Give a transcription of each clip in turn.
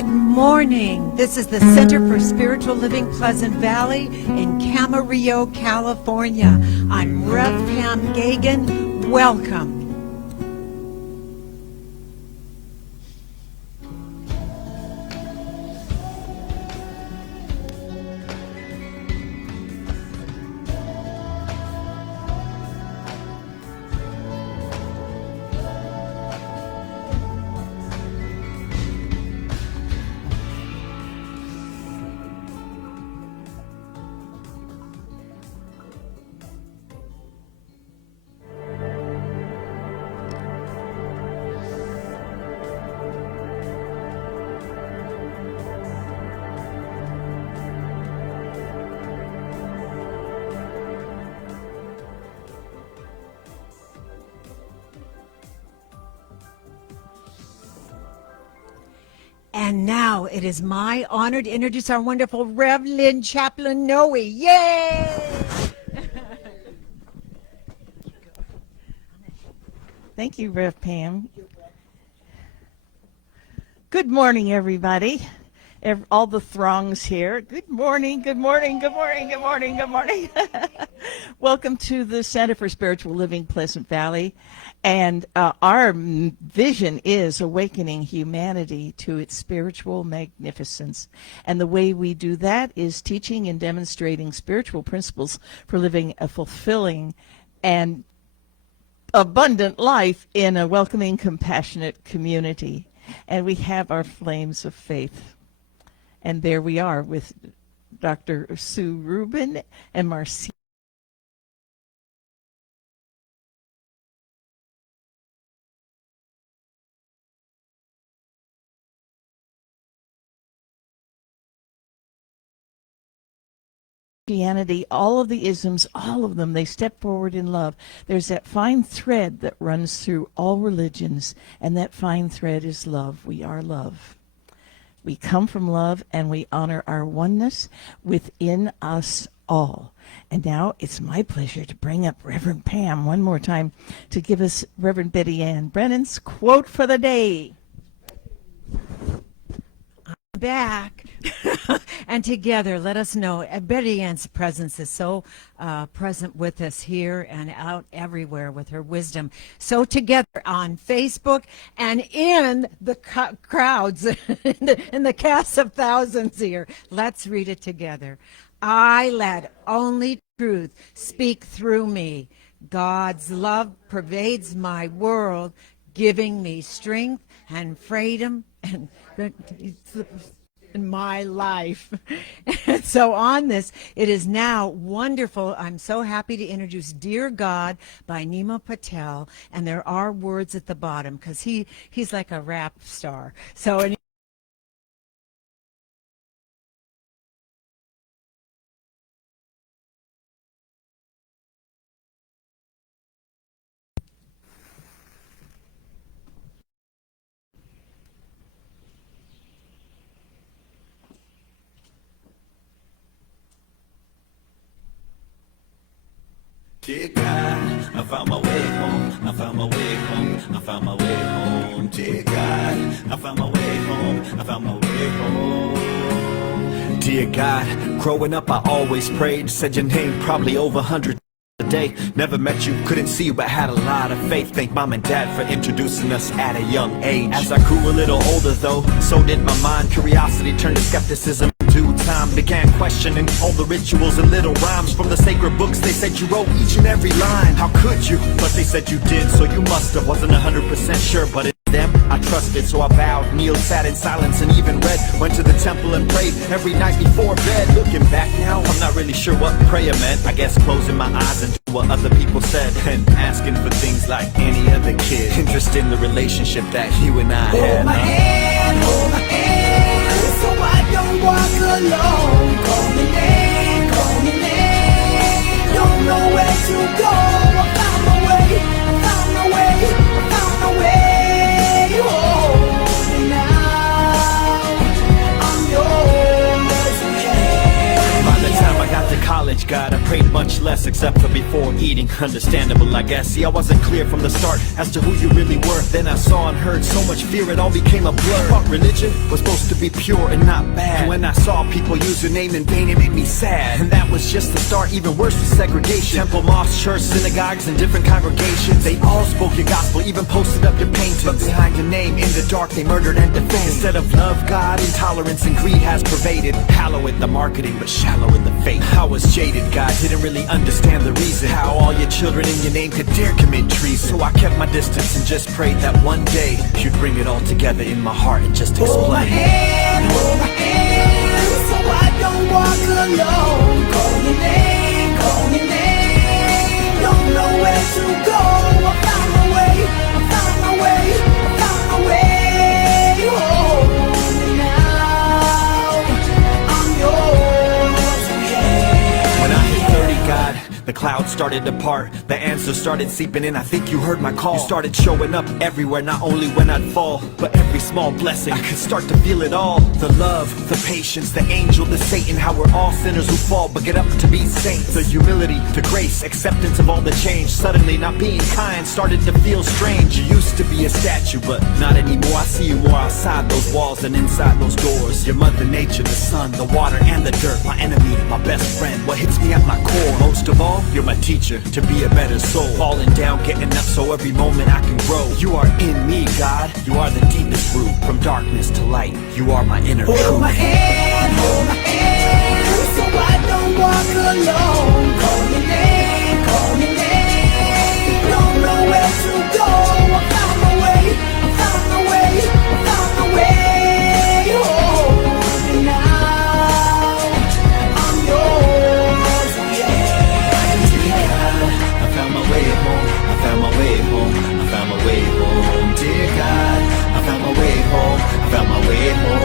Good morning. This is the Center for Spiritual Living Pleasant Valley in Camarillo, California. I'm Rev Pam Gagan. Welcome. And now it is my honor to introduce our wonderful Reverend Chaplain Noe. Yay! Thank you, Rev Pam. Good morning, everybody. All the throngs here. Good morning, good morning, good morning, good morning, good morning. Welcome to the Center for Spiritual Living Pleasant Valley. And our vision is awakening humanity to its spiritual magnificence. And the way we do that is teaching and demonstrating spiritual principles for living a fulfilling and abundant life in a welcoming, compassionate community. And we have our flames of faith. And there we are with Dr. Sue Rubin and Marcia. Christianity, all of the isms, all of them, they step forward in love. There's that fine thread that runs through all religions, and that fine thread is love. We are love. We come from love, and we honor our oneness within us all. And now it's my pleasure to bring up Reverend Pam one more time to give us Reverend Betty Ann Brennan's quote for the day. Back and together let us know Betty Ann's presence is so present with us here and out everywhere with her wisdom. So together on Facebook and in the crowds in the cast of thousands here, let's read it together. I let only truth speak through me. God's love pervades my world, giving me strength and freedom and in my life. And so on this, it is now wonderful. I'm so happy to introduce Dear God by Nima Patel. And there are words at the bottom because he's like a rap star. So Dear God, I found my way home, I found my way home, I found my way home. Dear God, I found my way home, I found my way home. Dear God, growing up I always prayed, said your name probably over 100 a day. Never met you, couldn't see you, but had a lot of faith. Thank mom and dad for introducing us at a young age. As I grew a little older though, so did my mind. Curiosity turned to skepticism. Due time began questioning all the rituals and little rhymes from the sacred books. They said you wrote each and every line. How could you? But they said you did, so you must have. Wasn't 100% sure, but it's them I trusted. So I bowed, kneeled, sat in silence, and even read. Went to the temple and prayed every night before bed. Looking back now, I'm not really sure what prayer meant. I guess closing my eyes and do what other people said, and asking for things like any other kid. Interested in the relationship that you and I had. Hold my hand, so I don't walk alone. Call me name, don't know where to go. I found my way, I found my way, I found my way. Oh, and now I'm yours again. By the time I got to college, God, I prayed much less, except for before eating. Understandable, I guess. See, I wasn't clear from the start as to who you really were. Then I saw and heard so much fear, it all became a blur. Thought religion was supposed to be pure and not bad. And when I saw people use your name in vain, it made me sad. And that was just the start, even worse was segregation. Temple, mosques, church, synagogues, and different congregations. They all spoke your gospel, even posted up your paintings. But behind your name, in the dark, they murdered and defamed. Instead of love, God, intolerance and greed has pervaded. Hollow in the marketing, but shallow in the faith. I was jaded, God didn't really understand the reason how all your children in your name could dare commit treason. So I kept my distance and just prayed that one day you'd bring it all together in my heart and just explain. Hold my hand, so I don't walk alone. Call your name, don't know where to go. I found my way, I found my way, I found my way home. And now I'm yours, yeah. When I hit 30, God, the clouds started to part. The answers started seeping in. I think you heard my call. You started showing up everywhere, not only when I'd fall, but every small blessing. I could start to feel it all. The love, the patience, the angel, the Satan. How we're all sinners who fall, but get up to be saints. The humility, the grace, acceptance of all the change. Suddenly not being kind started to feel strange. You used to be a statue, but not anymore. I see you more outside those walls than inside those doors. Your mother nature, the sun, the water, and the dirt. My enemy, my best friend, what hits me at my core. Most of all, you're my teacher to be a better soul. Falling down, getting up, so every moment I can grow. You are in me, God. You are the deepest root. From darkness to light, you are my inner truth. Hold my hand, so I don't walk alone. Call your name, don't know where to go. I found my way, I found my way, I found my way home. And now I'm yours, yeah. I found my way home, I found my way home, I found my way home, dear God. I found my way home, I found my way home,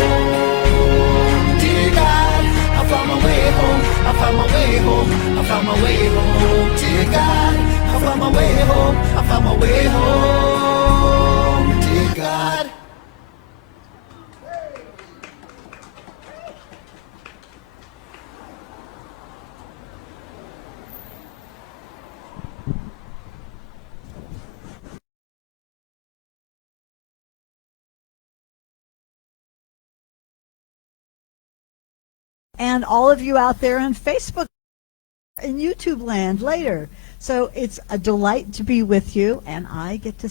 dear God. I found my way home, I found my way home, I found my way home, dear God. I found my way home, I found my way home, dear God. And all of you out there on Facebook and YouTube land later. So it's a delight to be with you, and I get to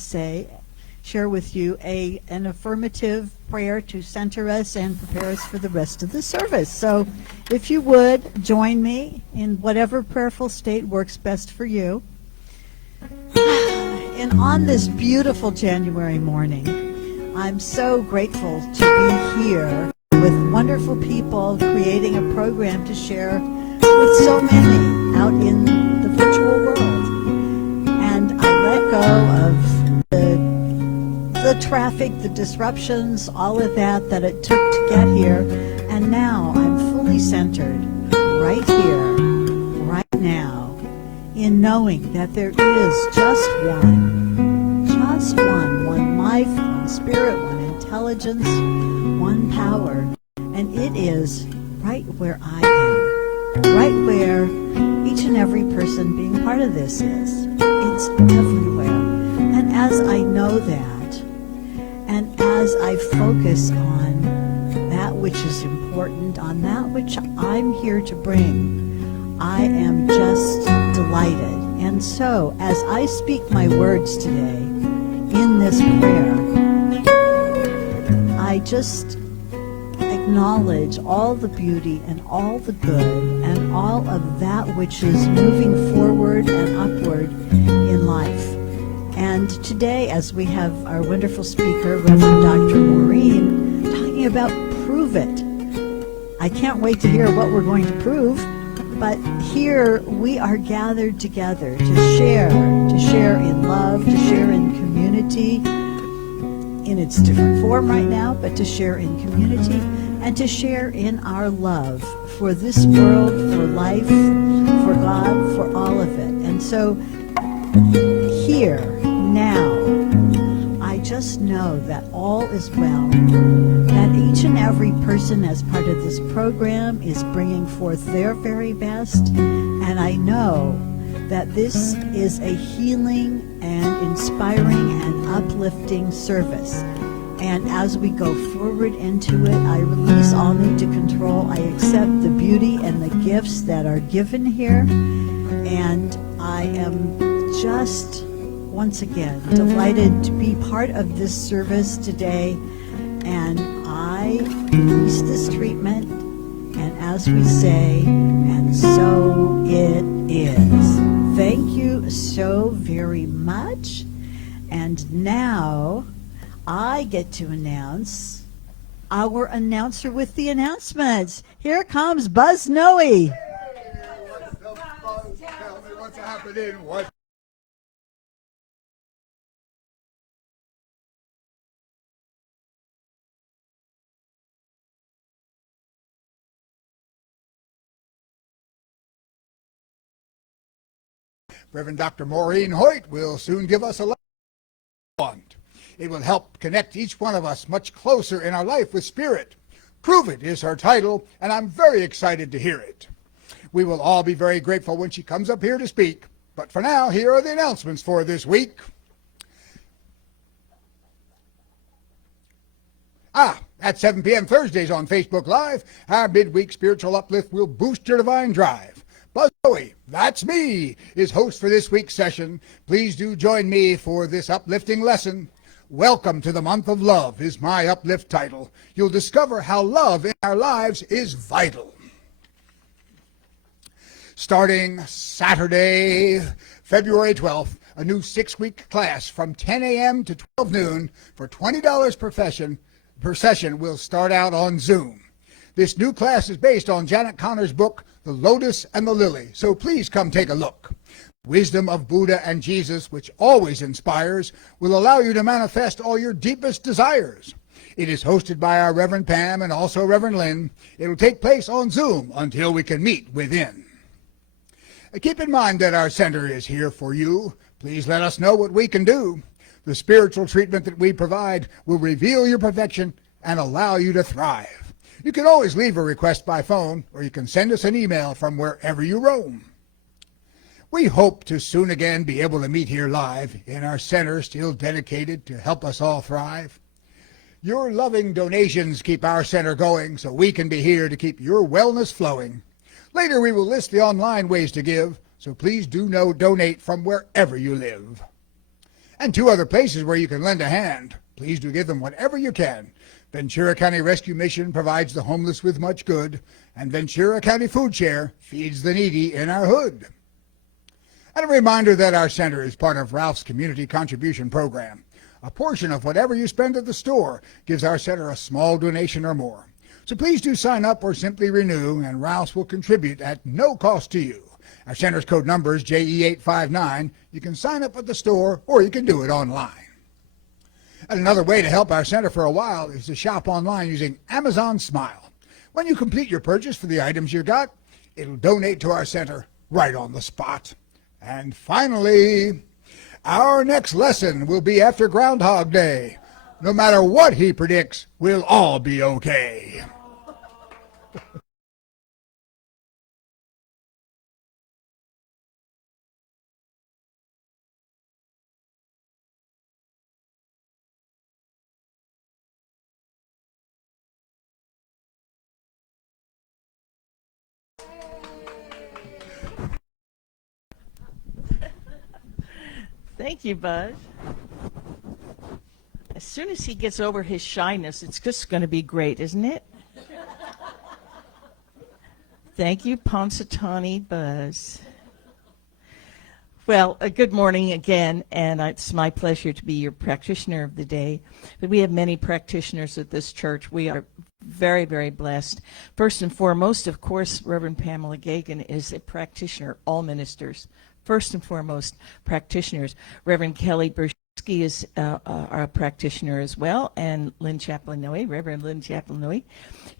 share with you an affirmative prayer to center us and prepare us for the rest of the service. So if you would, join me in whatever prayerful state works best for you. And on this beautiful January morning, I'm so grateful to be here with wonderful people creating a program to share with so many out in the virtual world. And I let go of the traffic, the disruptions, all of that it took to get here. And now I'm fully centered right here, right now, in knowing that there is just one life, one spirit, one intelligence, one power, and it is right where I am, right where each and every person being part of this is. It's everywhere. And as I know that, and as I focus on that which is important, on that which I'm here to bring, I am just delighted. And so, as I speak my words today in this prayer, I just acknowledge all the beauty and all the good and all of that which is moving forward and upward in life. And today, as we have our wonderful speaker, Reverend Dr. Maureen, talking about prove it. I can't wait to hear what we're going to prove, but here we are gathered together to share in love, to share in community, in its different form right now, but to share in community and to share in our love for this world, for life, for God, for all of it. And so here, now, I just know that all is well, that each and every person as part of this program is bringing forth their very best, and I know that this is a healing and inspiring and uplifting service. And as we go forward into it, I release all need to control. I accept the beauty and the gifts that are given here. And I am just, once again, delighted to be part of this service today. And I release this treatment. And as we say, and so it is. Thank you so very much. And now I get to announce our announcer with the announcements. Here comes Buzz Noe. What's up, Buzz? Tell me what's happening. What? Reverend Dr. Maureen Hoyt will soon give us a lesson. It will help connect each one of us much closer in our life with Spirit. Prove It is her title, and I'm very excited to hear it. We will all be very grateful when she comes up here to speak. But for now, here are the announcements for this week. At 7 p.m. Thursdays on Facebook Live, our midweek spiritual uplift will boost your divine drive. Buzz Noe, that's me, is host for this week's session. Please do join me for this uplifting lesson. Welcome to the Month of Love is my uplift title. You'll discover how love in our lives is vital. Starting Saturday, February 12th, a new 6-week class from 10 a.m. to 12 noon for $20 per session will start out on Zoom. This new class is based on Janet Connor's book, The Lotus and the Lily, so please come take a look. Wisdom of Buddha and Jesus, which always inspires, will allow you to manifest all your deepest desires. It is hosted by our Reverend Pam and also Reverend Lynn. It will take place on Zoom until we can meet within. Keep in mind that our center is here for you. Please let us know what we can do. The spiritual treatment that we provide will reveal your perfection and allow you to thrive. You can always leave a request by phone, or you can send us an email from wherever you roam. We hope to soon again be able to meet here live in our center, still dedicated to help us all thrive. Your loving donations keep our center going, so we can be here to keep your wellness flowing. Later we will list the online ways to give, so please do donate from wherever you live. And 2 other places where you can lend a hand. Please do give them whatever you can. Ventura County Rescue Mission provides the homeless with much good, and Ventura County Food Share feeds the needy in our hood. And a reminder that our center is part of Ralph's Community Contribution Program. A portion of whatever you spend at the store gives our center a small donation or more. So please do sign up or simply renew, and Ralph's will contribute at no cost to you. Our center's code number is JE859. You can sign up at the store, or you can do it online. And another way to help our center for a while is to shop online using Amazon Smile. When you complete your purchase for the items you got, it'll donate to our center right on the spot. And finally, our next lesson will be after Groundhog Day. No matter what he predicts, we'll all be okay. Thank you, Buzz. As soon as he gets over his shyness, it's just going to be great, isn't it? Thank you, Ponsatani Buzz. Well, good morning again, and it's my pleasure to be your practitioner of the day. But we have many practitioners at this church. We are very, very blessed. First and foremost, of course, Reverend Pamela Gagan is a practitioner, all ministers. First and foremost, practitioners. Reverend Kelly Bershke is a practitioner as well, and Lynn Chaplin-Noe, Reverend Lynn Chaplin-Noe,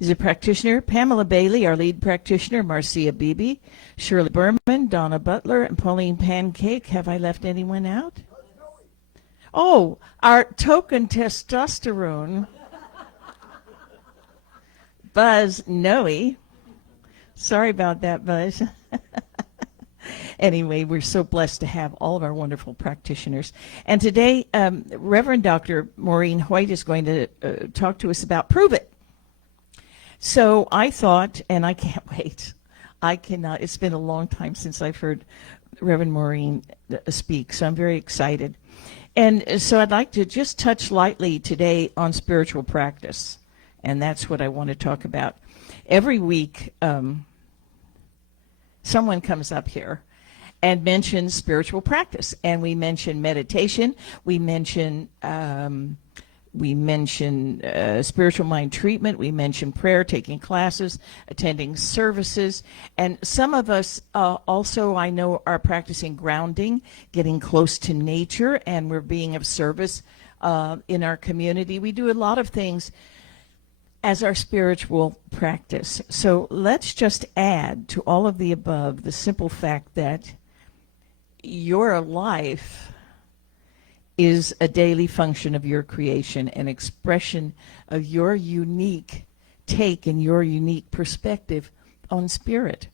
is a practitioner. Pamela Bailey, our lead practitioner. Marcia Beebe, Shirley Berman, Donna Butler, and Pauline Pancake. Have I left anyone out? Oh, our token testosterone, Buzz Noe. Sorry about that, Buzz. Anyway, we're so blessed to have all of our wonderful practitioners. And today, Reverend Dr. Maureen Hoyt is going to talk to us about Prove It. So I thought, and I can't wait, I cannot, it's been a long time since I've heard Reverend Maureen speak, so I'm very excited. And so I'd like to just touch lightly today on spiritual practice, and that's what I want to talk about. Every week, someone comes up here and mentions spiritual practice, and we mention meditation, we mention spiritual mind treatment, we mention prayer, taking classes, attending services, and some of us also, I know, are practicing grounding, getting close to nature, and we're being of service in our community. We do a lot of things as our spiritual practice. So let's just add to all of the above the simple fact that your life is a daily function of your creation, an expression of your unique take and your unique perspective on spirit.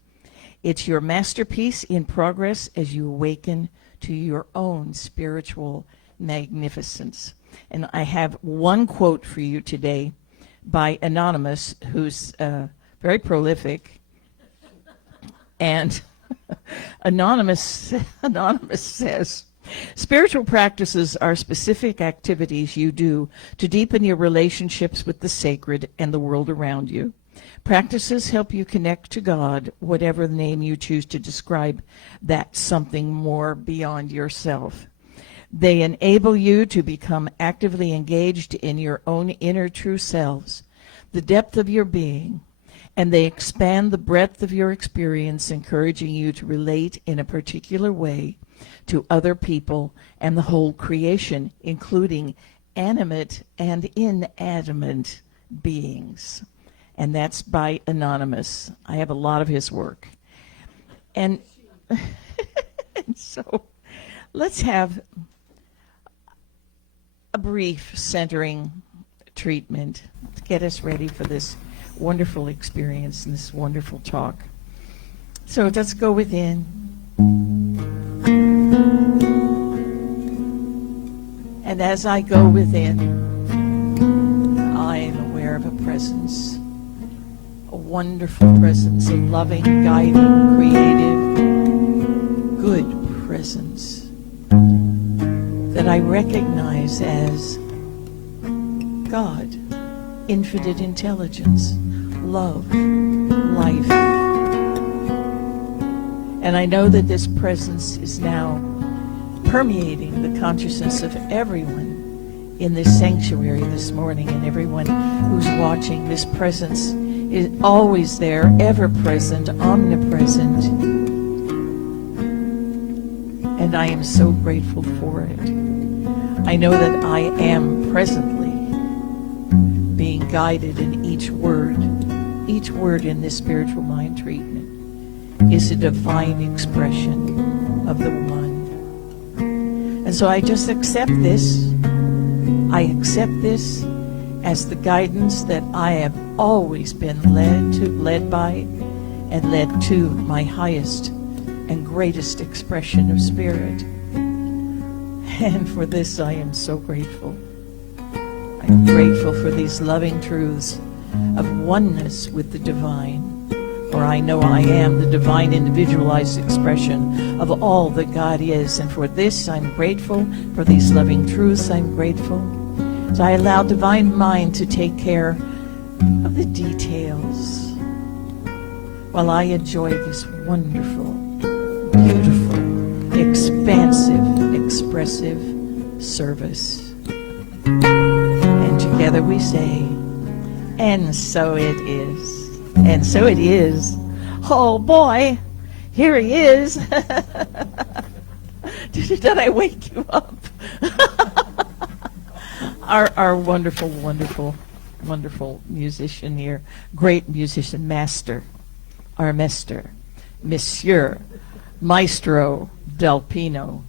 It's your masterpiece in progress as you awaken to your own spiritual magnificence. And I have one quote for you today by Anonymous, who's very prolific. And Anonymous says, spiritual practices are specific activities you do to deepen your relationships with the sacred and the world around you. Practices help you connect to God, whatever name you choose to describe that something more beyond yourself. They enable you to become actively engaged in your own inner true selves, the depth of your being, and they expand the breadth of your experience, encouraging you to relate in a particular way to other people and the whole creation, including animate and inanimate beings. And that's by Anonymous. I have a lot of his work. And so let's have a brief centering treatment to get us ready for this wonderful experience and this wonderful talk. So let's go within. And as I go within, I am aware of a presence, a wonderful presence, a loving, guiding, creative, good presence that I recognize as God, infinite intelligence, love, life. And I know that this presence is now permeating the consciousness of everyone in this sanctuary this morning, and everyone who's watching. This presence is always there, ever present, omnipresent. And I am so grateful for it. I know that I am presently being guided in each word. Each word in this spiritual mind treatment is a divine expression of the One. And so I just accept this. I accept this as the guidance that I have always been led by, and led to my highest and greatest expression of spirit. And for this I am so grateful. I'm grateful for these loving truths of oneness with the divine, for I know I am the divine individualized expression of all that God is. And for this I'm grateful. For these loving truths I'm grateful. So I allow divine mind to take care of the details while I enjoy this wonderful, beautiful, expansive, expressive service. And together we say, and so it is. And so it is. Oh boy, here he is. Did I wake you up? Our wonderful, wonderful, wonderful musician here, great musician, master, our master, Monsieur Maestro Del Pino.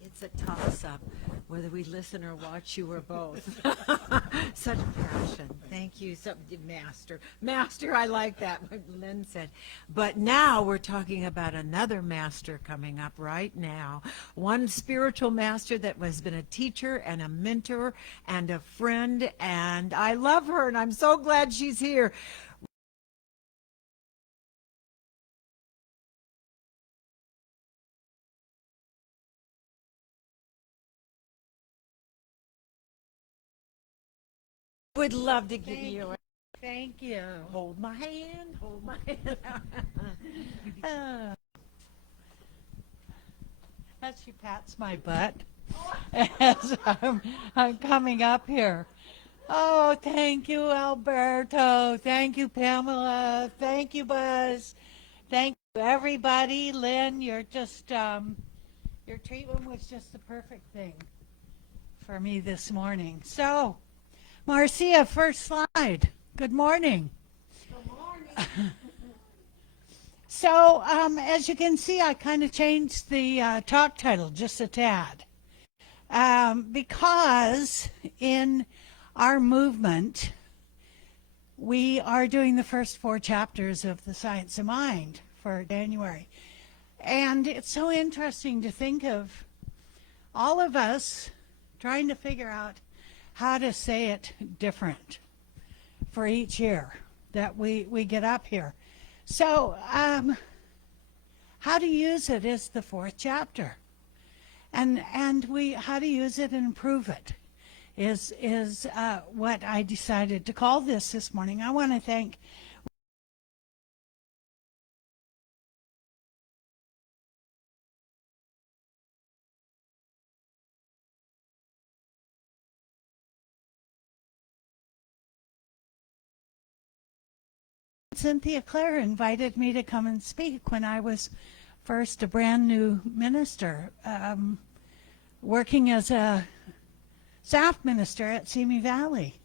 It's a toss-up, whether we listen or watch you or both. Such passion. Thank you, Master. Master, I like that, what Lynn said. But now we're talking about another master coming up right now. One spiritual master that has been a teacher and a mentor and a friend, and I love her, and I'm so glad she's here. Would love to give you a thank you. Hold my hand. Hold my hand. As she pats my butt as I'm coming up here. Oh, thank you, Alberto. Thank you, Pamela. Thank you, Buzz. Thank you, everybody. Lynn, you're just, your treatment was just the perfect thing for me this morning. So, Marcia, first slide. Good morning. Good morning. So, as you can see, I kind of changed the talk title just a tad. Because in our movement, we are doing the first 4 chapters of the Science of Mind for January. And it's so interesting to think of all of us trying to figure out how to say it different for each year that we get up here. So how to use it is the 4th chapter. And we how to use it and improve it is what I decided to call this morning. I want to thank Cynthia Clare invited me to come and speak when I was first a brand new minister, working as a staff minister at Simi Valley.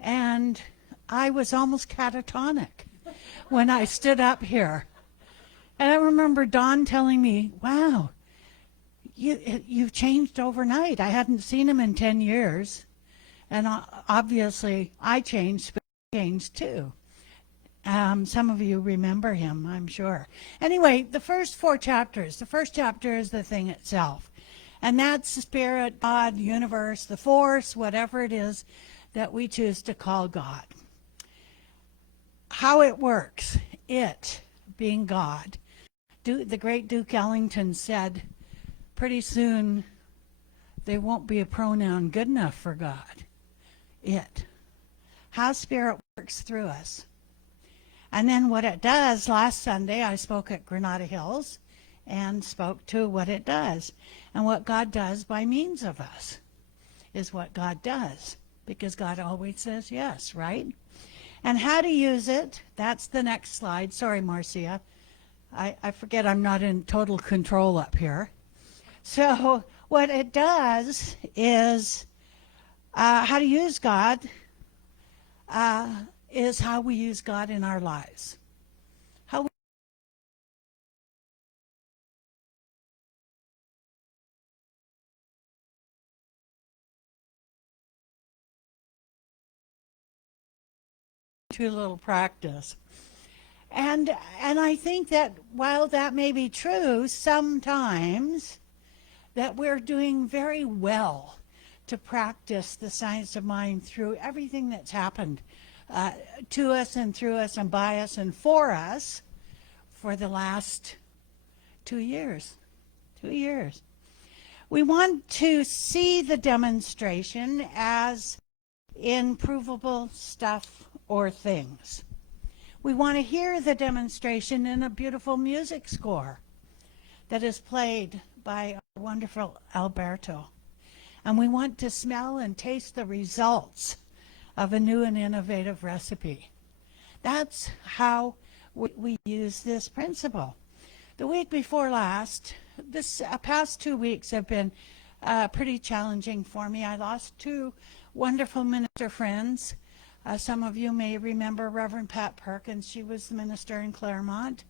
And I was almost catatonic when I stood up here. And I remember Don telling me, wow, you've changed overnight. I hadn't seen him in 10 years. And obviously I changed, but he changed too. Some of you remember him, I'm sure. Anyway, the first 4 chapters. The first chapter is the thing itself. And that's the spirit, God, universe, the force, whatever it is that we choose to call God. How it works, it being God. The great Duke Ellington said, pretty soon there won't be a pronoun good enough for God. It. How spirit works through us. And then what it does, last Sunday I spoke at Granada Hills and spoke to what it does. And what God does by means of us is what God does, because God always says yes, right? And how to use it, that's the next slide. Sorry, Marcia. I forget I'm not in total control up here. So what it does is how to use God is how we use God in our lives. How we do a little practice. And I think that while that may be true, sometimes that we're doing very well to practice the science of mind through everything that's happened to us and through us and by us and for us for the last 2 years. 2 years. We want to see the demonstration as improvable stuff or things. We want to hear the demonstration in a beautiful music score that is played by our wonderful Alberto. And we want to smell and taste the results of a new and innovative recipe. That's how we use this principle. The week before last, this past 2 weeks have been pretty challenging for me. I lost 2 wonderful minister friends. Some of you may remember Reverend Pat Perkins. She was the minister in Claremont.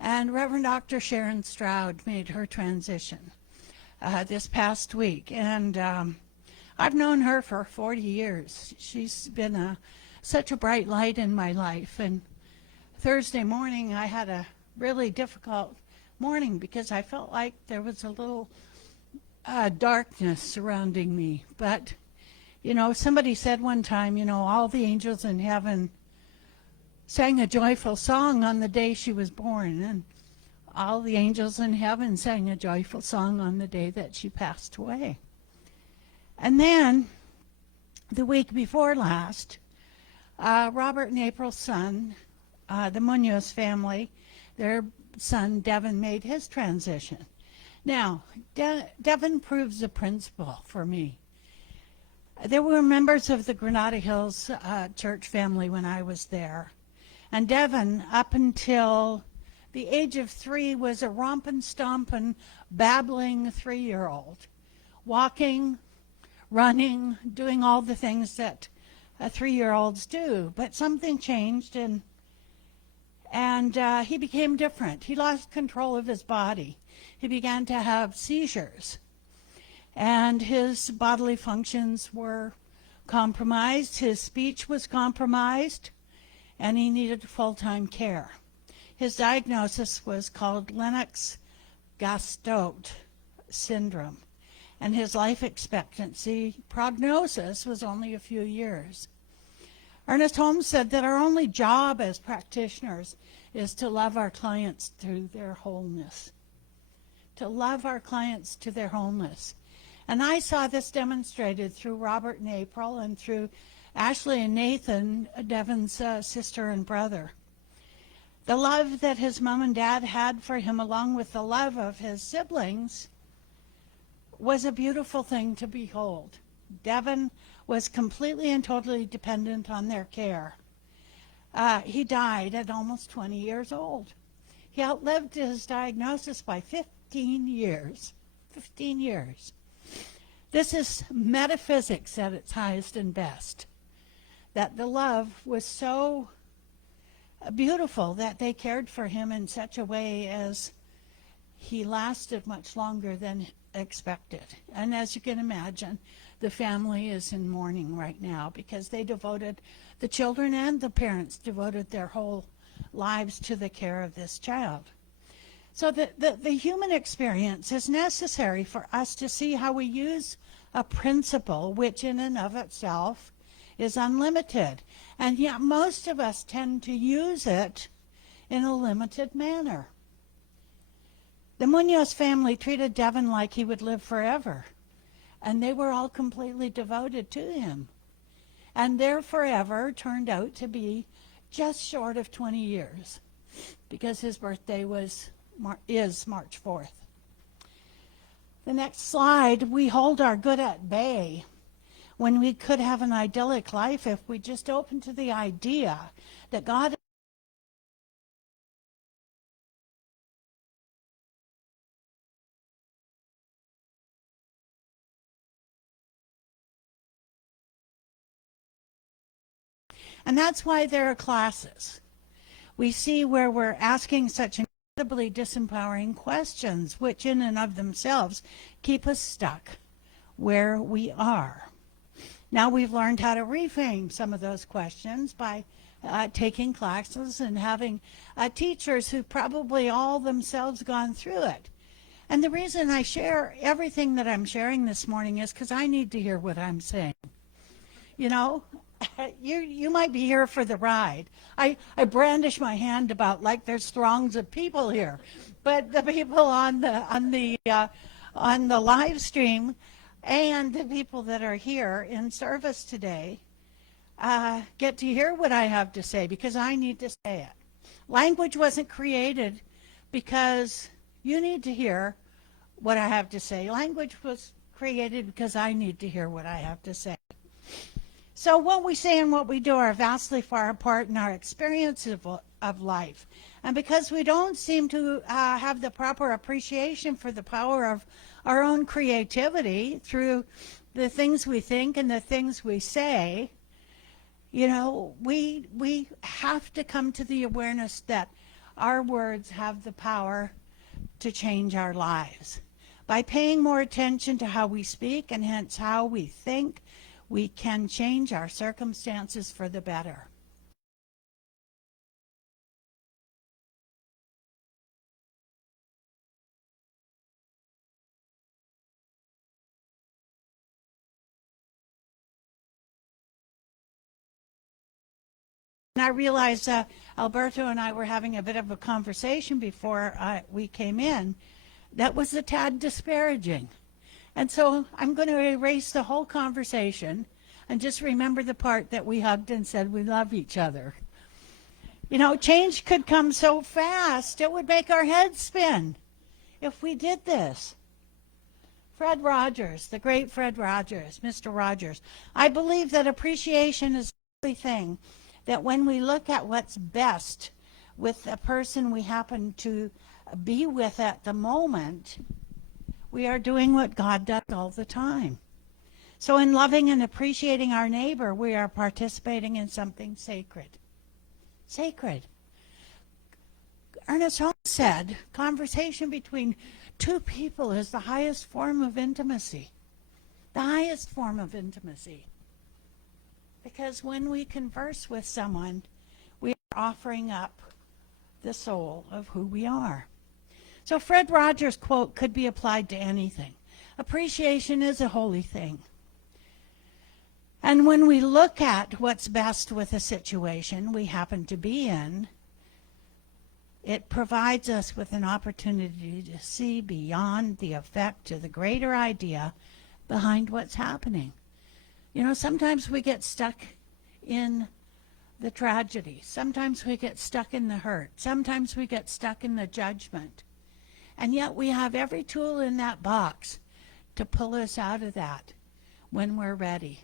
And Reverend Dr. Sharon Stroud made her transition this past week. And I've known her for 40 years. She's been such a bright light in my life. And Thursday morning, I had a really difficult morning because I felt like there was a little darkness surrounding me. But, you know, somebody said one time, you know, all the angels in heaven sang a joyful song on the day she was born. And all the angels in heaven sang a joyful song on the day that she passed away. And then, the week before last, Robert and April's son, the Munoz family, their son Devin made his transition. Now, Devin proves a principle for me. There were members of the Granada Hills church family when I was there. And Devin, up until the age of 3, was a rompin', stompin', babbling 3-year-old, walking, running, doing all the things that 3-year-olds do. But something changed, and he became different. He lost control of his body. He began to have seizures, and his bodily functions were compromised. His speech was compromised, and he needed full-time care. His diagnosis was called Lennox-Gastaut syndrome, and his life expectancy prognosis was only a few years. Ernest Holmes said that our only job as practitioners is to love our clients to their wholeness. To love our clients to their wholeness. And I saw this demonstrated through Robert and April and through Ashley and Nathan, Devin's sister and brother. The love that his mom and dad had for him, along with the love of his siblings, was a beautiful thing to behold. Devin was completely and totally dependent on their care. He died at almost 20 years old. He outlived his diagnosis by 15 years. 15 years. This is metaphysics at its highest and best. That the love was so beautiful that they cared for him in such a way as he lasted much longer than expected. And as you can imagine, the family is in mourning right now because they devoted, the children and the parents devoted their whole lives to the care of this child. So the human experience is necessary for us to see how we use a principle which in and of itself is unlimited. And yet most of us tend to use it in a limited manner. The Munoz family treated Devin like he would live forever. And they were all completely devoted to him. And their forever turned out to be just short of 20 years because his birthday is March 4th. The next slide, we hold our good at bay when we could have an idyllic life if we just open to the idea that God and that's why there are classes. We see where we're asking such incredibly disempowering questions, which in and of themselves keep us stuck where we are. Now we've learned how to reframe some of those questions by taking classes and having teachers who probably all themselves gone through it. And the reason I share everything that I'm sharing this morning is because I need to hear what I'm saying. You know, you might be here for the ride. I brandish my hand about like there's throngs of people here, but the people on the live stream and the people that are here in service today get to hear what I have to say because I need to say it. Language wasn't created because you need to hear what I have to say. Language was created because I need to hear what I have to say. So what we say and what we do are vastly far apart in our experience of life. And because we don't seem to have the proper appreciation for the power of our own creativity through the things we think and the things we say, you know, we have to come to the awareness that our words have the power to change our lives. By paying more attention to how we speak and hence how we think, we can change our circumstances for the better. And I realized Alberto and I were having a bit of a conversation before we came in that was a tad disparaging. And so I'm going to erase the whole conversation and just remember the part that we hugged and said we love each other. You know, change could come so fast, it would make our heads spin if we did this. Fred Rogers, the great Fred Rogers, Mr. Rogers. I believe that appreciation is the only thing that when we look at what's best with the person we happen to be with at the moment, we are doing what God does all the time. So in loving and appreciating our neighbor, we are participating in something sacred. Sacred. Ernest Holmes said, conversation between two people is the highest form of intimacy. The highest form of intimacy. Because when we converse with someone, we are offering up the soul of who we are. So Fred Rogers' quote could be applied to anything. Appreciation is a holy thing. And when we look at what's best with a situation we happen to be in, it provides us with an opportunity to see beyond the effect to the greater idea behind what's happening. You know, sometimes we get stuck in the tragedy. Sometimes we get stuck in the hurt. Sometimes we get stuck in the judgment. And yet we have every tool in that box to pull us out of that when we're ready.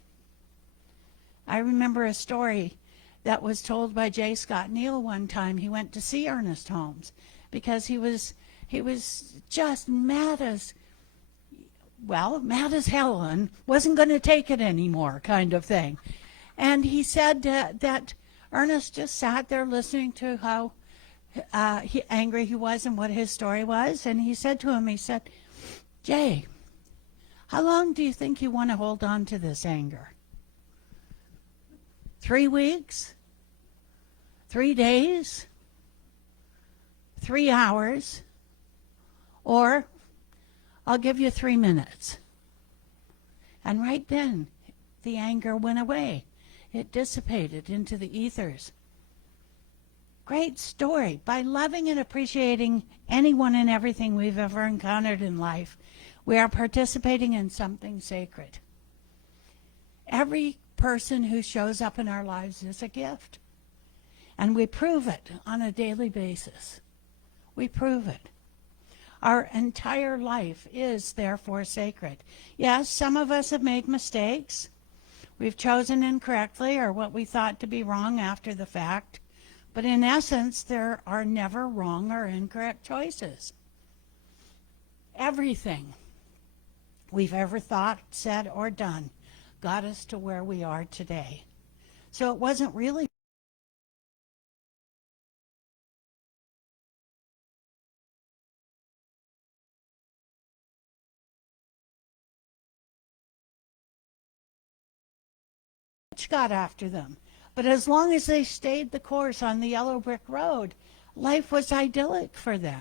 I remember a story that was told by J. Scott Neal one time. He went to see Ernest Holmes because he was just mad as hell and wasn't going to take it anymore, kind of thing. And he said that Ernest just sat there listening to how angry he was and what his story was. And he said to him, he said, Jay, how long do you think you want to hold on to this anger? 3 weeks? 3 days? 3 hours? Or I'll give you 3 minutes. And right then, the anger went away. It dissipated into the ethers. Great story. By loving and appreciating anyone and everything we've ever encountered in life, we are participating in something sacred. Every person who shows up in our lives is a gift. And we prove it on a daily basis. We prove it. Our entire life is therefore sacred. Yes, some of us have made mistakes. We've chosen incorrectly or what we thought to be wrong after the fact. But in essence, there are never wrong or incorrect choices. Everything we've ever thought, said, or done got us to where we are today. So it wasn't really got after them. But as long as they stayed the course on the yellow brick road, life was idyllic for them.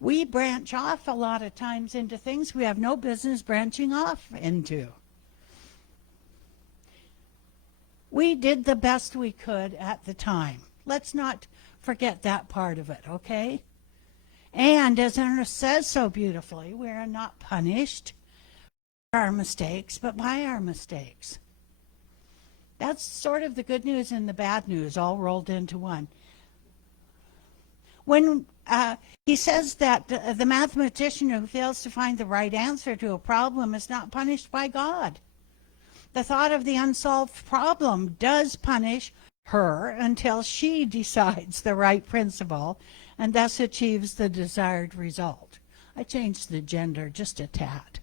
We branch off a lot of times into things we have no business branching off into. We did the best we could at the time. Let's not forget that part of it, okay? And as Ernest says so beautifully, we are not punished for our mistakes, but by our mistakes. That's sort of the good news and the bad news all rolled into one. When he says that the mathematician who fails to find the right answer to a problem is not punished by God. The thought of the unsolved problem does punish her until she decides the right principle and thus achieves the desired result. I changed the gender just a tad.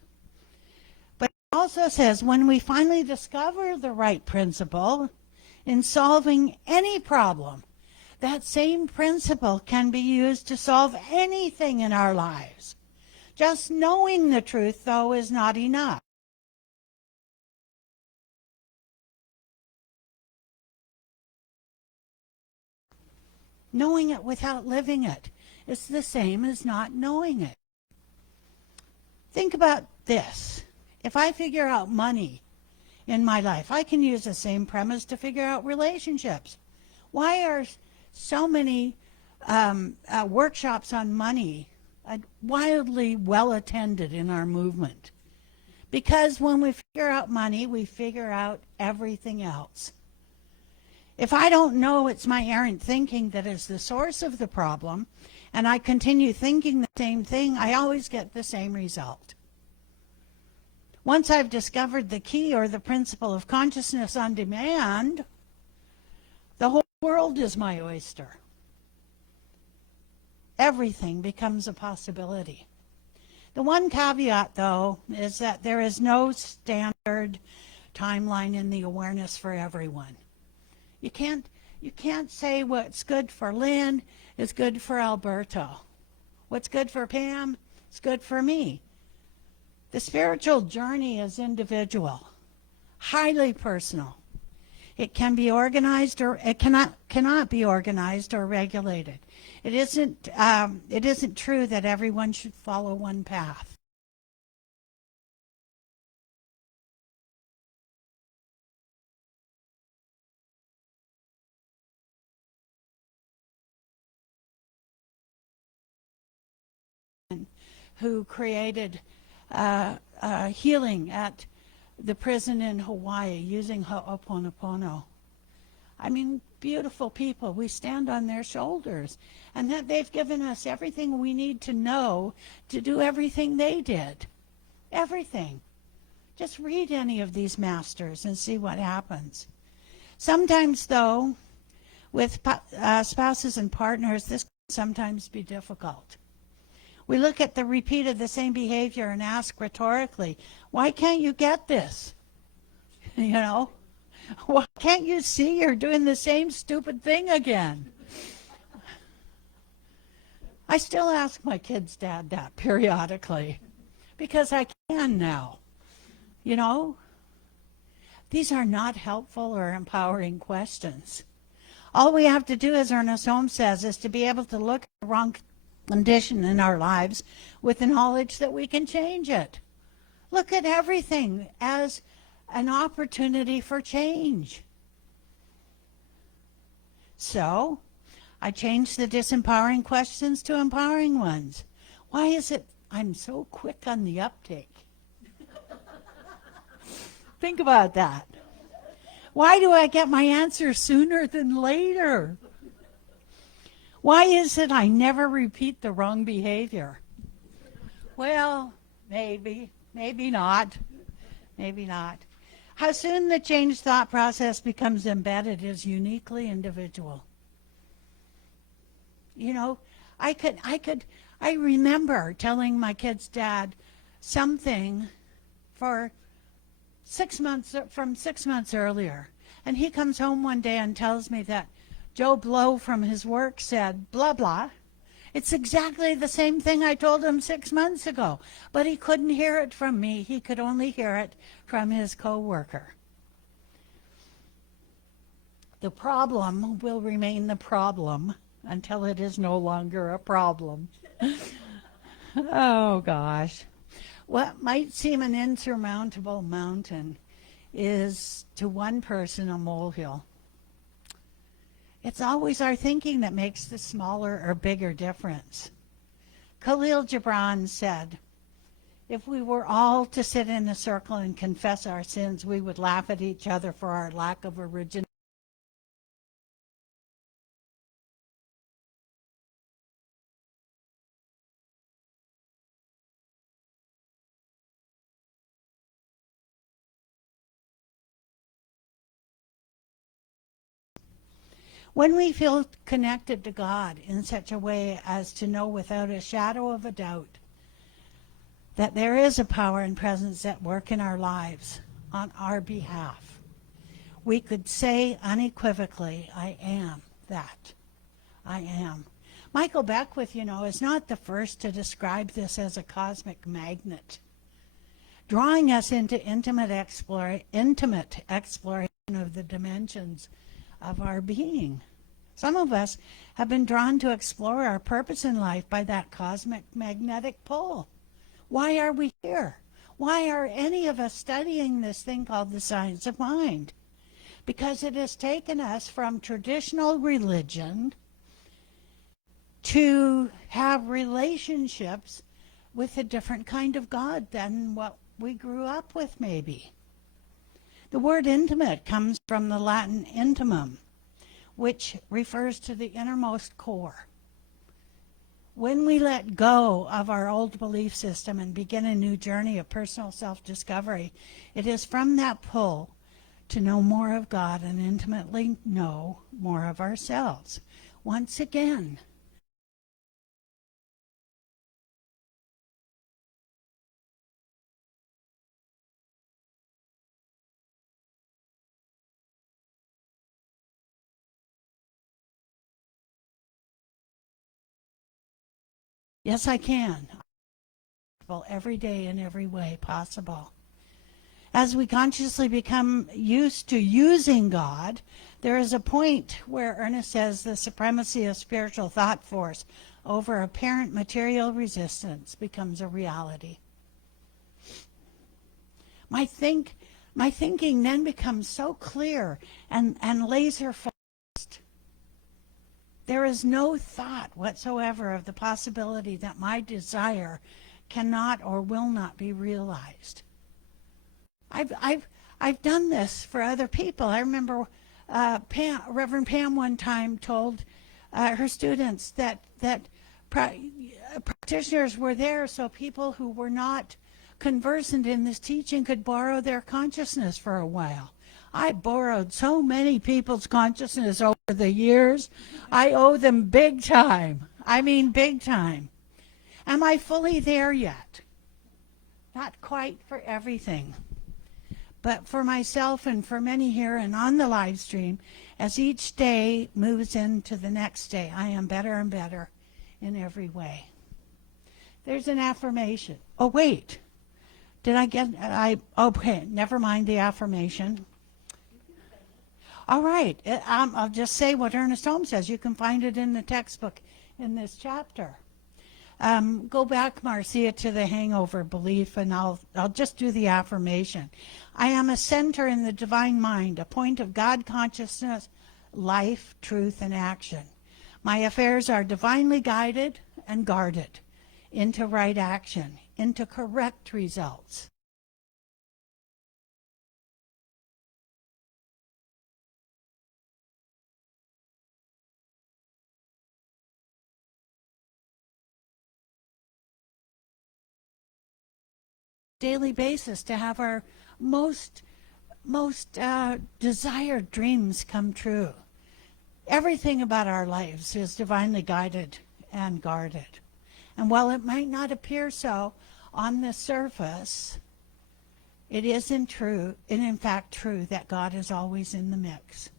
Also says when we finally discover the right principle in solving any problem, that same principle can be used to solve anything in our lives. Just knowing the truth, though, is not enough. Knowing it without living it is the same as not knowing it. Think about this. If I figure out money in my life, I can use the same premise to figure out relationships. Why are so many workshops on money wildly well attended in our movement? Because when we figure out money, we figure out everything else. If I don't know it's my errant thinking that is the source of the problem, and I continue thinking the same thing, I always get the same result. Once I've discovered the key or the principle of consciousness on demand, the whole world is my oyster. Everything becomes a possibility. The one caveat, though, is that there is no standard timeline in the awareness for everyone. You can't say what's good for Lynn is good for Alberto. What's good for Pam is good for me. The spiritual journey is individual, highly personal. It can be organized or it cannot be organized or regulated. It isn't true that everyone should follow one path. Who created healing at the prison in Hawaii using Ho'oponopono. I mean, beautiful people. We stand on their shoulders. And that they've given us everything we need to know to do everything they did. Everything. Just read any of these masters and see what happens. Sometimes, though, with spouses and partners, this can sometimes be difficult. We look at the repeat of the same behavior and ask rhetorically, why can't you get this? You know, why can't you see you're doing the same stupid thing again? I still ask my kid's dad that periodically because I can now. You know, these are not helpful or empowering questions. All we have to do, as Ernest Holmes says, is to be able to look at the wrong condition in our lives with the knowledge that we can change it. Look at everything as an opportunity for change. So, I changed the disempowering questions to empowering ones. Why is it I'm so quick on the uptake? Think about that. Why do I get my answer sooner than later? Why is it I never repeat the wrong behavior? Well, maybe not. Maybe not. How soon the change thought process becomes embedded is uniquely individual. You know, I remember telling my kid's dad something for 6 months, from 6 months earlier. And he comes home one day and tells me that Joe Blow from his work said, blah, blah. It's exactly the same thing I told him 6 months ago. But he couldn't hear it from me. He could only hear it from his coworker. The problem will remain the problem until it is no longer a problem. Oh, gosh. What might seem an insurmountable mountain is to one person a molehill. It's always our thinking that makes the smaller or bigger difference. Khalil Gibran said, if we were all to sit in a circle and confess our sins, we would laugh at each other for our lack of originality. When we feel connected to God in such a way as to know without a shadow of a doubt that there is a power and presence at work in our lives on our behalf, we could say unequivocally, I am that. I am. Michael Beckwith, is not the first to describe this as a cosmic magnet, drawing us into intimate exploration of the dimensions of our being. Some of us have been drawn to explore our purpose in life by that cosmic magnetic pull. Why are we here? Why are any of us studying this thing called the science of mind? Because it has taken us from traditional religion to have relationships with a different kind of God than what we grew up with, maybe. The word intimate comes from the Latin intimum, which refers to the innermost core. When we let go of our old belief system and begin a new journey of personal self-discovery, it is from that pull to know more of God and intimately know more of ourselves. Once again, yes, I can. Every day in every way possible. As we consciously become used to using God, there is a point where Ernest says the supremacy of spiritual thought force over apparent material resistance becomes a reality. My thinking then becomes so clear and laser focused. There is no thought whatsoever of the possibility that my desire cannot or will not be realized. I've done this for other people. I remember Reverend Pam one time told her students that practitioners were there so people who were not conversant in this teaching could borrow their consciousness for a while. I borrowed so many people's consciousness over the years. I owe them big time. I mean, big time. Am I fully there yet? Not quite for everything. But for myself and for many here and on the live stream, as each day moves into the next day, I am better and better in every way. There's an affirmation. Oh, wait. Okay, never mind the affirmation. All right, I'll just say what Ernest Holmes says. You can find it in the textbook in this chapter. Go back, Marcia, to the hangover belief, and I'll just do the affirmation. I am a center in the divine mind, a point of God consciousness, life, truth, and action. My affairs are divinely guided and guarded into right action, into correct results. Daily basis to have our most desired dreams come true. Everything about our lives is divinely guided and guarded. And while it might not appear so on the surface, it is in fact true that God is always in the mix.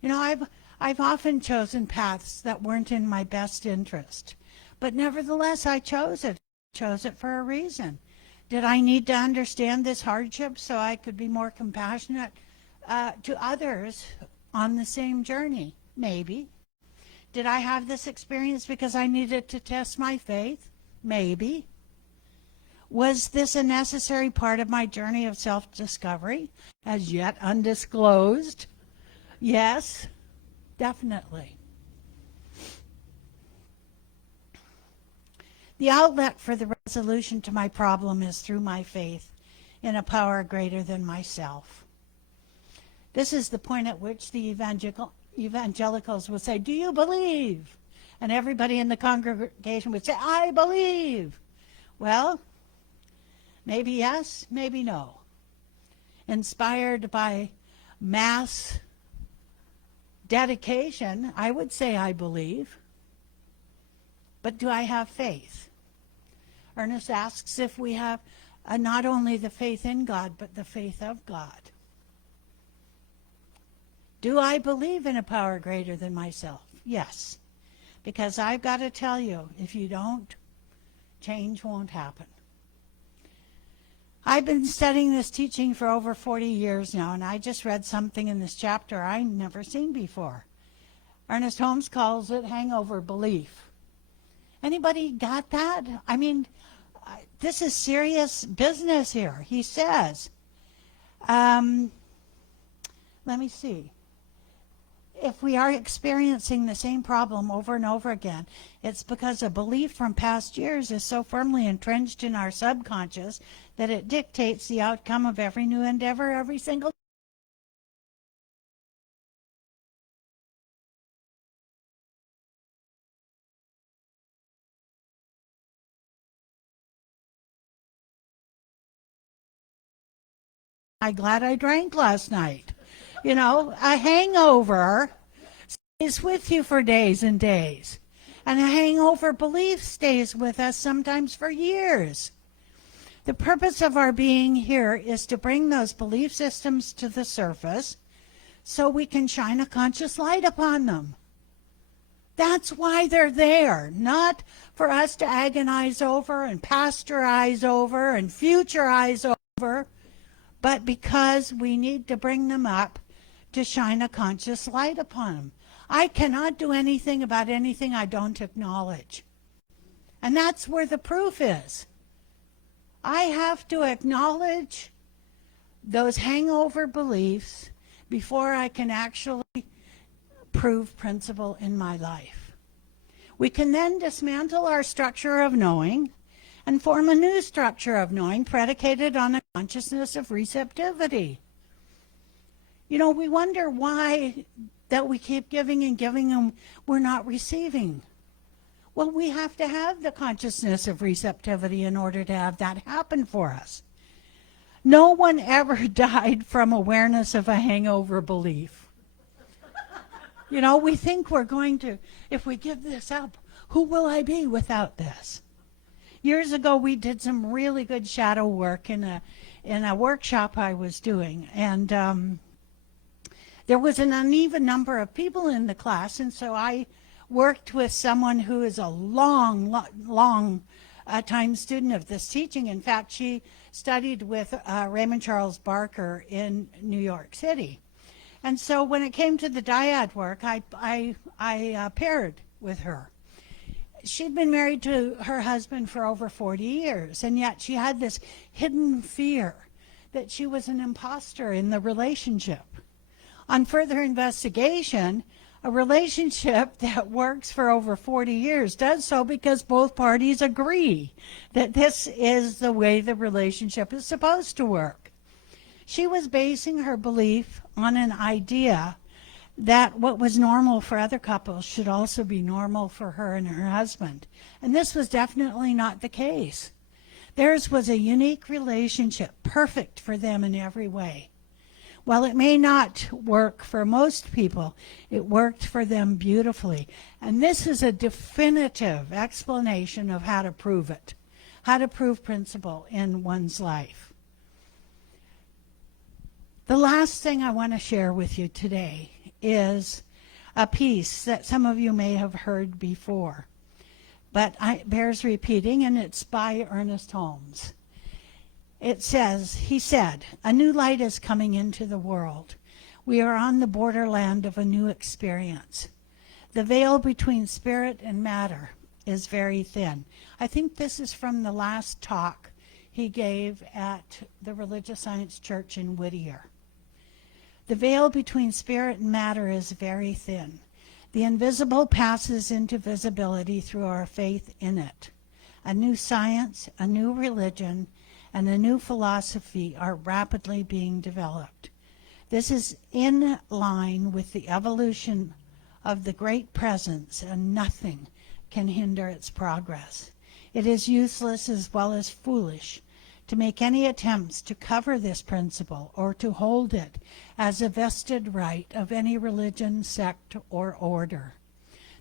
You know, I've often chosen paths that weren't in my best interest, but nevertheless I chose it. I chose it for a reason. Did I need to understand this hardship so I could be more compassionate to others on the same journey? Maybe. Did I have this experience because I needed to test my faith? Maybe. Was this a necessary part of my journey of self-discovery, as yet undisclosed? Yes, definitely. The outlet for the resolution to my problem is through my faith in a power greater than myself. This is the point at which the evangelicals will say, "Do you believe?" And everybody in the congregation would say, "I believe." Well, maybe yes, maybe no. Inspired by mass dedication, I would say I believe. But do I have faith? Ernest asks if we have not only the faith in God, but the faith of God. Do I believe in a power greater than myself? Yes. Because I've got to tell you, if you don't, change won't happen. I've been studying this teaching for over 40 years now, and I just read something in this chapter I've never seen before. Ernest Holmes calls it hangover belief. Anybody got that? I mean, this is serious business here. He says, let me see. If we are experiencing the same problem over and over again, it's because a belief from past years is so firmly entrenched in our subconscious that it dictates the outcome of every new endeavor every single day. I'm glad I drank last night. You know, a hangover stays with you for days and days. And a hangover belief stays with us sometimes for years. The purpose of our being here is to bring those belief systems to the surface so we can shine a conscious light upon them. That's why they're there, not for us to agonize over and pasteurize over and futurize over, but because we need to bring them up to shine a conscious light upon them. I cannot do anything about anything I don't acknowledge. And that's where the proof is. I have to acknowledge those hangover beliefs before I can actually prove principle in my life. We can then dismantle our structure of knowing and form a new structure of knowing predicated on a consciousness of receptivity. You know, we wonder why that we keep giving and giving and we're not receiving. Well, we have to have the consciousness of receptivity in order to have that happen for us. No one ever died from awareness of a hangover belief. You know, we think we're going to, if we give this up, who will I be without this? Years ago, we did some really good shadow work in a workshop I was doing, and there was an uneven number of people in the class, and so I worked with someone who is a long time student of this teaching. In fact, she studied with Raymond Charles Barker in New York City. And so when it came to the dyad work, I paired with her. She'd been married to her husband for over 40 years, and yet she had this hidden fear that she was an imposter in the relationship. On further investigation, a relationship that works for over 40 years does so because both parties agree that this is the way the relationship is supposed to work. She was basing her belief on an idea that what was normal for other couples should also be normal for her and her husband. And this was definitely not the case. Theirs was a unique relationship, perfect for them in every way. While it may not work for most people, it worked for them beautifully. And this is a definitive explanation of how to prove it, how to prove principle in one's life. The last thing I want to share with you today is a piece that some of you may have heard before, but it bears repeating, and it's by Ernest Holmes. It says, he said, "A new light is coming into the world. We are on the borderland of a new experience. The veil between spirit and matter is very thin." I think this is from the last talk he gave at the Religious Science Church in Whittier. The veil between spirit and matter is very thin. The invisible passes into visibility through our faith in it. A new science, a new religion, and a new philosophy are rapidly being developed. This is in line with the evolution of the great presence, and nothing can hinder its progress. It is useless as well as foolish to make any attempts to cover this principle or to hold it as a vested right of any religion, sect, or order.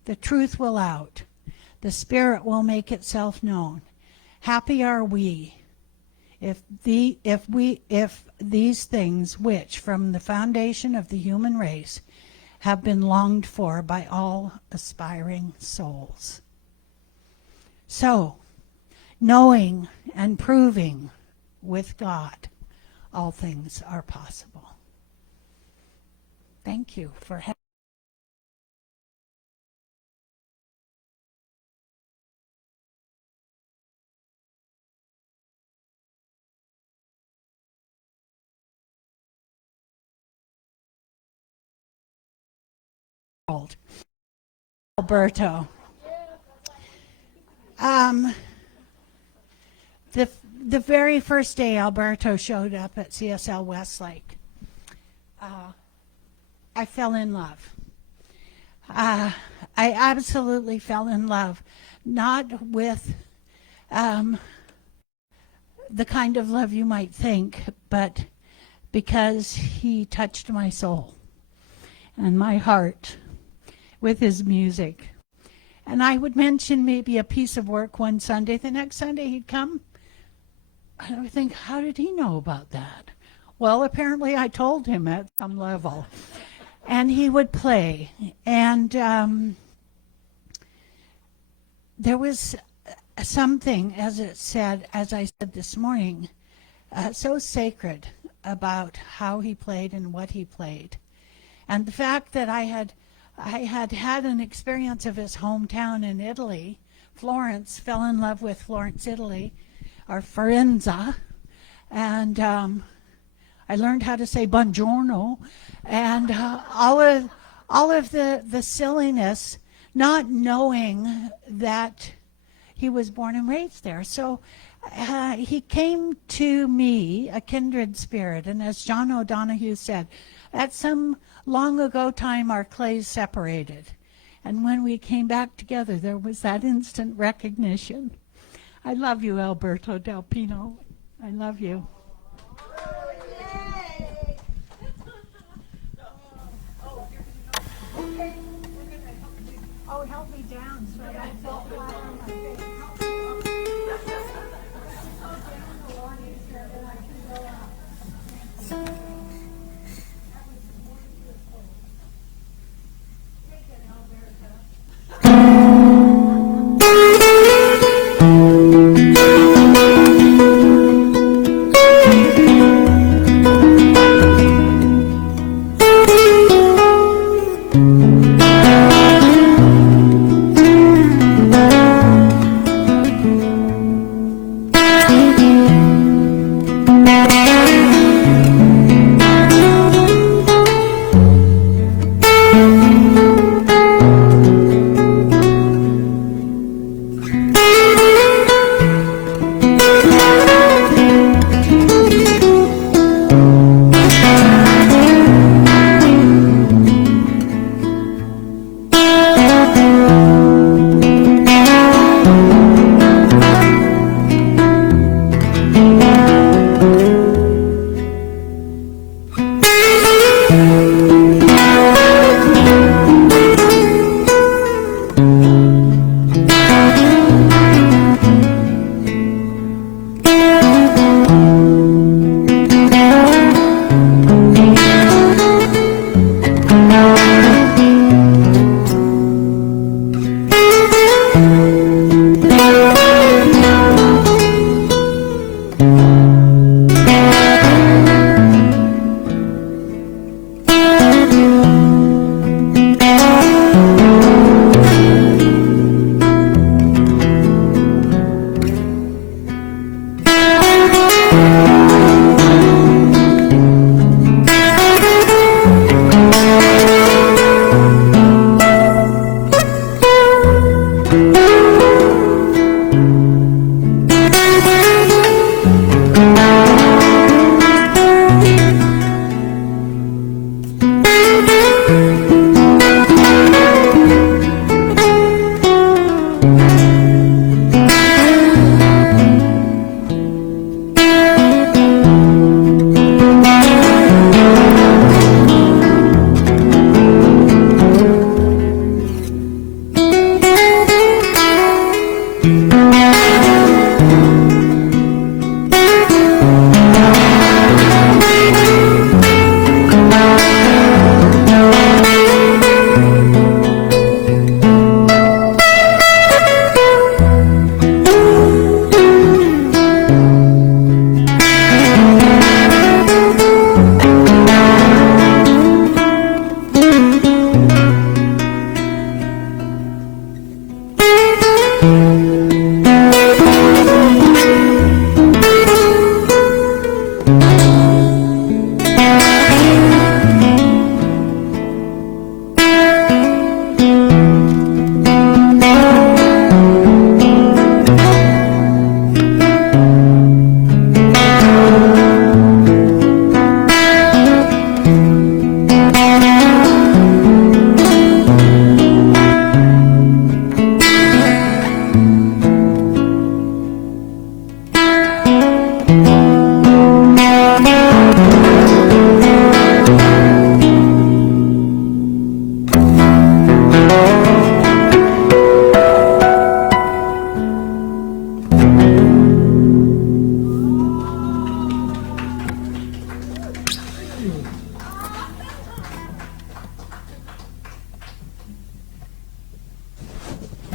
The truth will out. The Spirit will make itself known. Happy are we if these things which from the foundation of the human race have been longed for by all aspiring souls. So, knowing and proving with God, all things are possible. Thank you for having Alberto. The very first day Alberto showed up at CSL Westlake, I fell in love. I absolutely fell in love, not with the kind of love you might think, but because he touched my soul and my heart with his music. And I would mention maybe a piece of work one Sunday. The next Sunday he'd come. And I would think, how did he know about that? Well, apparently I told him at some level. And he would play. And there was something, as I said this morning, so sacred about how he played and what he played. And the fact that I had an experience of his hometown in Italy, Florence, fell in love with Florence, Italy, or Firenze, and I learned how to say buongiorno, and all of the silliness, not knowing that he was born and raised there. So he came to me, a kindred spirit, and as John O'Donohue said, at some long ago time our clays separated, and when we came back together there was that instant recognition. I love you, Alberto Del Pino. I love you. down so I don't fall flat on my face.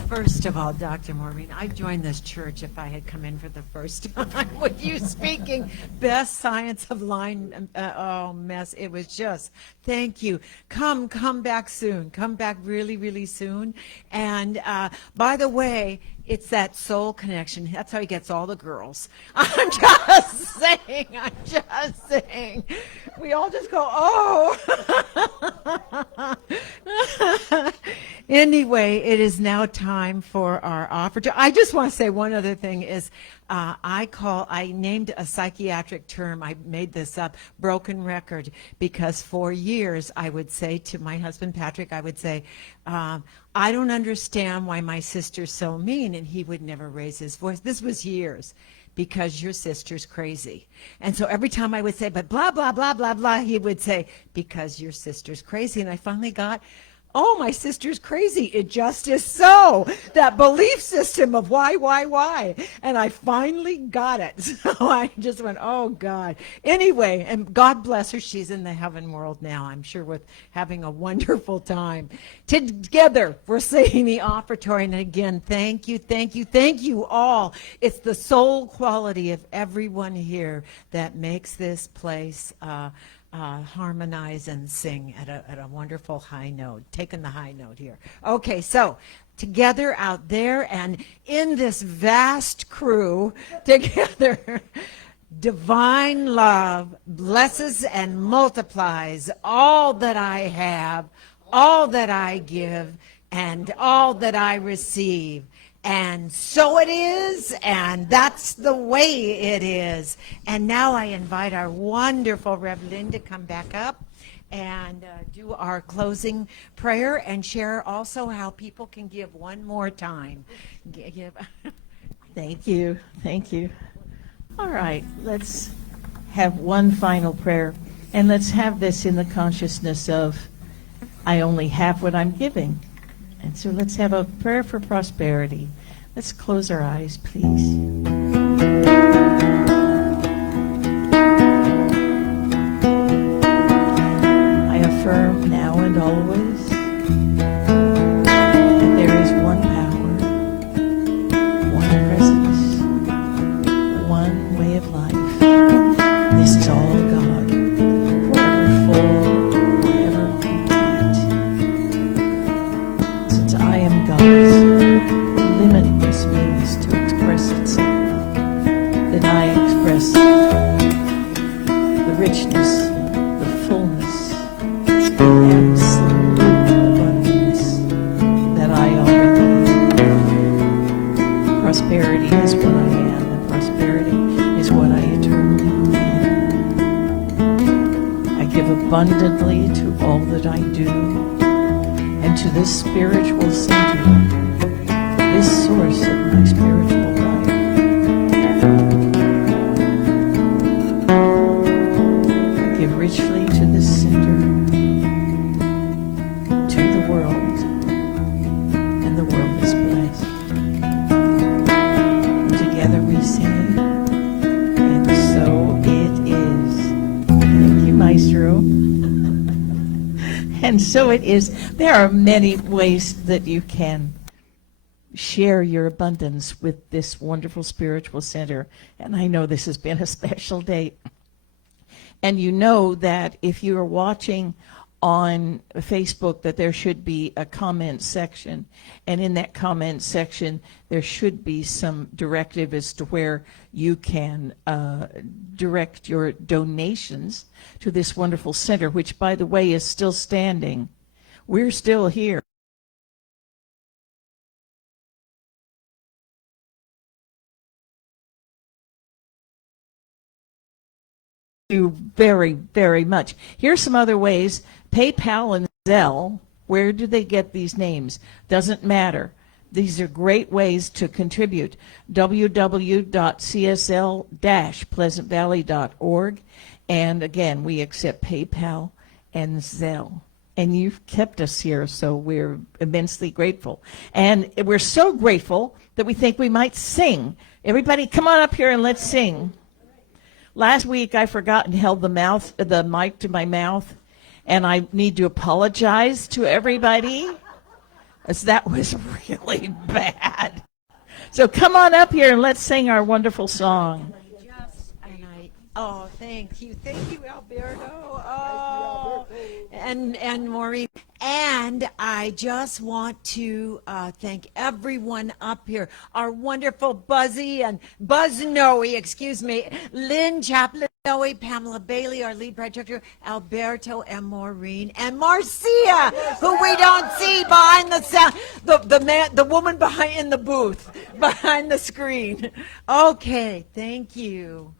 First of all, Dr. Maureen, I'd join this church if I had come in for the first time with you speaking. Best science of line, oh, mess. It was just, thank you. Come back soon. Come back really, really soon. And by the way, it's that soul connection. That's how he gets all the girls. I'm just saying. We all just go, oh. Anyway, it is now time for our offer. I just want to say one other thing is I named a psychiatric term, I made this up, broken record, because for years I would say to my husband Patrick, I would say, I don't understand why my sister's so mean, and he would never raise his voice. This was years. Because your sister's crazy. And so every time I would say, but blah, blah, blah, blah, blah, he would say, because your sister's crazy. And I finally got Oh, my sister's crazy. It just is so. That belief system of why. And I finally got it. So I just went, oh, God. Anyway, and God bless her. She's in the heaven world now, I'm sure, with having a wonderful time. Together, we're saying the offertory. And again, thank you all. It's the soul quality of everyone here that makes this place harmonize and sing at a wonderful high note, taking the high note here. Okay, so together out there and in this vast crew, together, divine love blesses and multiplies all that I have, all that I give, and all that I receive. And so it is, and that's the way it is. And now I invite our wonderful Rev Lynn to come back up and do our closing prayer and share also how people can give one more time. Thank you. All right, let's have one final prayer, and let's have this in the consciousness of, I only have what I'm giving. And so let's have a prayer for prosperity. Let's close our eyes, please. I affirm now and always that there is one power, one presence, one way of life. This is all God, forever full, forever complete. Since I am God's limitless means to express itself, then I express the richness, the fullness, the absolute abundance that I already am. Prosperity is what I am, and prosperity is what I eternally am. I give abundantly to all that I do, and to this spiritual center, this source of my spiritual life. I give richly to this center, to the world, and the world is blessed. And together we say, and so it is. Thank you, Maestro. And so it is. There are many ways that you can share your abundance with this wonderful spiritual center. And I know this has been a special day. And you know that if you are watching on Facebook, that there should be a comment section. And in that comment section, there should be some directive as to where you can direct your donations to this wonderful center, which, by the way, is still standing. We're still here. You very, very much. Here's some other ways. PayPal and Zelle, where do they get these names? Doesn't matter. These are great ways to contribute. www.csl-pleasantvalley.org. And again, we accept PayPal and Zelle. And you've kept us here, so we're immensely grateful. And we're so grateful that we think we might sing. Everybody, come on up here and let's sing. Last week, I forgot and held the mic to my mouth, and I need to apologize to everybody, as that was really bad. So come on up here and let's sing our wonderful song. Oh, thank you, Alberto. Oh, and Maureen. And I just want to thank everyone up here. Our wonderful Buzz Noe, Lynn Chaplin Noe, Pamela Bailey, our lead projector, Alberto and Maureen, and Marcia, who we don't see behind the sound, the woman behind in the booth, behind the screen. Okay, thank you.